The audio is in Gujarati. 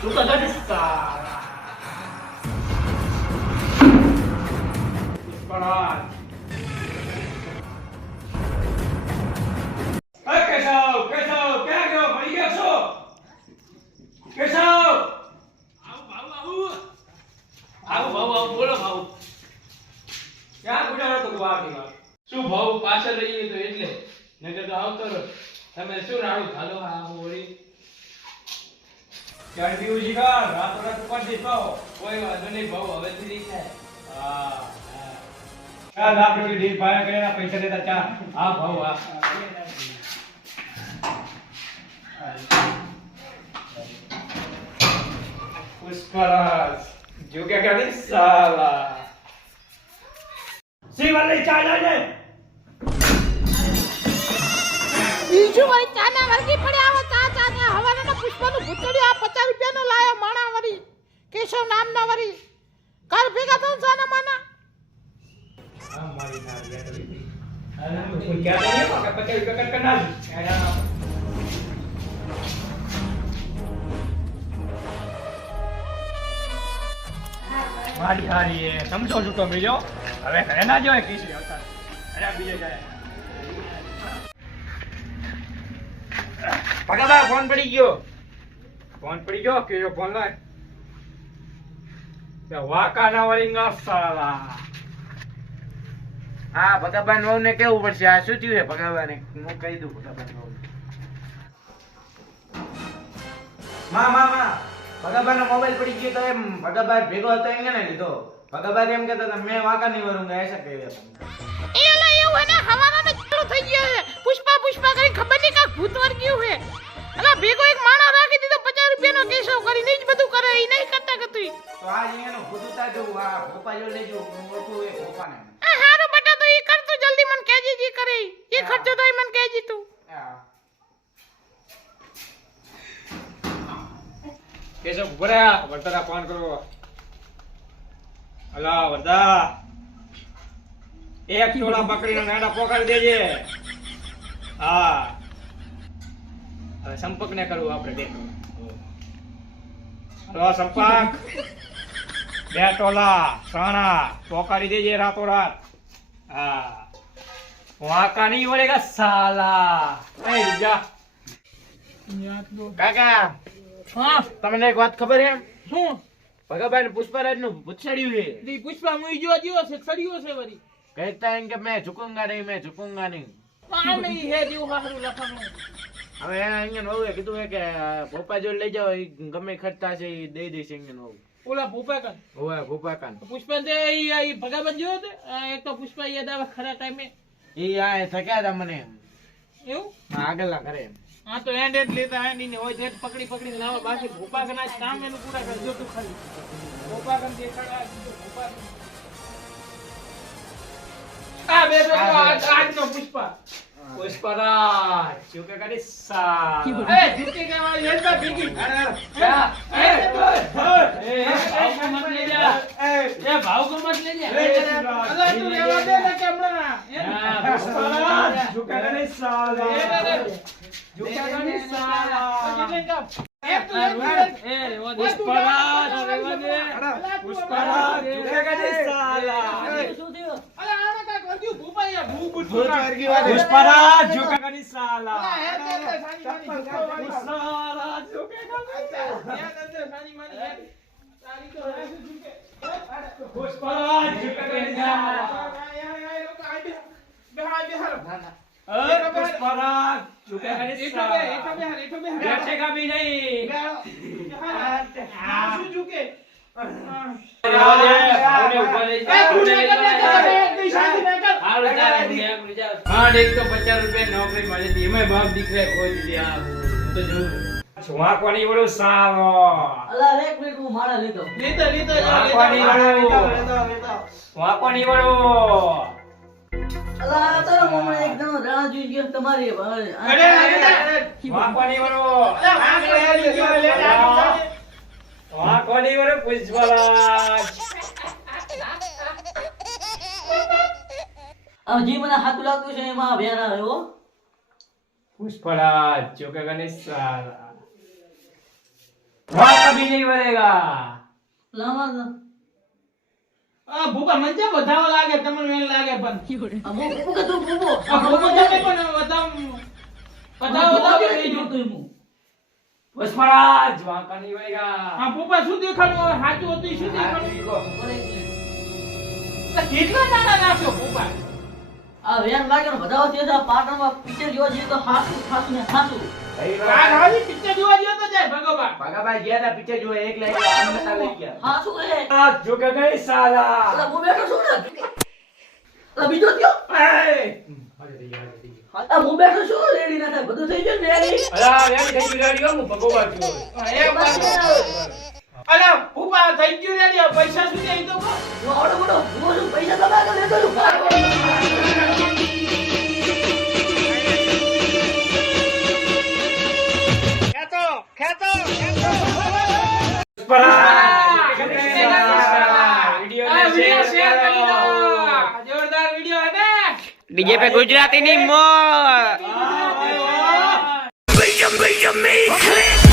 તું તો નથી સારા પુષ્પરાજ કેશવ ક્યાં ગયો પડી ગયો છો કેશવ આવું બોલો ભાવ ક્યાં ગુજારો તો વાકી વાત શું ભાવ પાછળ રહીએ તો એટલે નકર તો આવતો રહો તમે શું રાડું ખાલો આ હોળી ક્યાં પીવું જી કા રાતો રાત ઉપર દેતો કોઈ વાંધો નહીં ભાવ હવેથી નહીં થાય હા ચા લાખ રૂપિયા ડીલ પાયા કરેલા પૈસા દેતા ચા હા ભાવ હા પુષ્પરાજ જો કે કરે સાલા શિવાલય ચા જાય બીજું વળી ચાના વર્ગી પડ્યા આવો ચા ચા ને હવાના પુષ્પનું ભૂતળિયું આ 50 રૂપિયાનો લાયો માણા વળી કેશવ નામના વળી કર ભેગા થો સાના માના આ મારી ના બેટરી આના કોઈ ક્યાં નહીં કે 50 રૂપિયા કટ ના મારી હારી એ સમજો છૂટો મળ્યો હવે ઘરે ના જવાય કીસી આવતા અરે બીજે જાય પગાબા ફોન પડી ગયો કે ફોન લાય તે વાકા ના વળીંગા સાલા હા ભગાબાન વહુ ને કેવું પડશે આ શું થયું છે ભગાબાને હું કહી દઉં ભગાબાન વહુ માં ભગાબાનો મોબાઈલ પડી ગયો તો એમ ભગાબાન ભેગો હતો એમ ને લીધો ભગાબાન એમ કહેતા હતા મેં વાકા નહીં વરુંગા ऐसा કહ્યું એ ઓલા એવું હે ને હવાના ને ચાલુ થઈ ગયો હે પુષ્પા કરી ખબર નહીં કા ભૂત વર્ગ્યું હે અલા ભેગો એક માણા રાખી દીધો 50 રૂપિયાનો કેશવ કરીને જ બધું કરે ઈ નહીં કરતા કતુઈ તો આ અહીંયાનો ભૂતુતા જો આ ભોપા જો લેજો હું ઓળખું એ ભોપાને આ હારો બટા તો ઈ કર તું જલ્દી મન કહેજી જી કરે ઈ ખર્ચો તો મન કહેજી તું હા કેશવ ભર્યા વર્તારા ફોન કરો અલા વર્તા એક ટોળા બકરીનો નાડા પોકાડી દેજે હા હવે સંપર્ક ને કરવું આપણે દેખો હલો સંપર્ક બે ટોલા સાણા પોકાડી દેજે રાતો રાત હા વાકા નહીં વળેગા સાલા એ જા કાકા હા તમને એક વાત ખબર છે શું ભગાબાન પુષ્પરાજ નું ભૂતસડ્યું છે દી પુષ્પા મુઈ જો છે સડિયો છે વરી કહેતા हैं कि मैं झुकूंगा नहीं આ નહીં હે જીવ હારું લખવાનું હવે અહીંયા વહુએ કીધું હે કે ભોપા જોડે લઈ જાઓ ઈ ગમે ખર્ચા છે ઈ દઈ દઈશ અહીંયા વહુ ઓલા ભૂપા કન હોવે ભોપા કાન પુષ્પા દે ઈ ભગાબન જો તે એક તો પુષ્પા યાદ આવે ખરા ટાઈમે ઈ આ થક્યા હતા મને એવું આગળના કરે હા તો એન્ડ લેતા એન્ડ ને હોય જેટ પકડી લાવા બાકી ભૂપા કન આજ કામ એનું પૂરા કરજો તું ખાલી ભૂપા કન દેખાડા ભૂપા આ બે આજ નો પુષ્પા પુષ્પરાજ જો કે કરે સા એ જીતે કે વાળી હેડ બા ભીગી ભાવ કો મત લે જા અલા તું લેવા દે ને કેમણા પુષ્પરાજ જો કે કરે સાલા જો કે કરે સાલા પુષ્પરાજ પુષ્પરાજ જો કે કરે સાલા પુષ્પરાજ જો કે કરે સાલા પુષ્પરાજ જો કે પુષ્પરાજ જો કે કરે સાલા पुष्पराज झुके बैठेगा भी नहीं झुके એક તો 50 રૂપિયા નોકરી મળી હતી એમાં બાપ દીકરા ખોઈ દીધી આ તો જો છુઆ કોની વડો સાલો અલા એક મિનિટ હું મારા લીધો કોની વડો અલા તારો મમ્મી એકદમ રાહ જોઈ ગયો તમારી ભાઈ કોની વડો કોની વડો પુષ્પરાજ આ જી મને હાથ લાગતું છે એમાં ભેર આવે હો पुष्पराज चौकेगा नहीं साला वहाँ कभी नहीं बनेगा લાવા દો. આ ભૂપા મને કેમ વધાવા લાગે તમને એમ લાગે પણ આ બહુ કે તું બહુ આ ભૂપા તમે પણ બતાવો નહીં જોતું હું. पुष्पराज वहाँ का नहीं बनेगा આ ભૂપા શું દેખાડું હવે સાચું હતું ઈ શું દેખાડું કેટલા નાના નાખ્યો ભૂપા આ વેન લાગે ને બધા વચ્ચે આ પાટણમાં પિક્ચર જોવા જઈએ તો હાસું ખાસું ને હાસું. આ હાલી પિક્ચર જોવા ગયો તો જાય ભગવાન ભગાભાઈ ગયા તા પિક્ચર જોવા એકલા એકલા આમ લઈ ગયા હાસું હે. आज चौकेगा नहीं साला અલા હું બેઠો છું ને. અલા બીજો થયો. આ હું બેઠો છું રેડી ના થાય બધું થઈ ગયું ને રેડી. અલા રેડી થઈ ગઈ રેડી હું ભગવાન છું એક વાત અલા ભૂપા થઈ ગયું રેડી હવે પૈસા શું જાય તો કહો હું આવડો મોટો ભૂવો છું પૈસા તો લાગે લેતો છું. વિડિયો શેર કરી દો જોરદાર વિડિયો હે ને ડીજે पे गुजराती नहीं मोर આ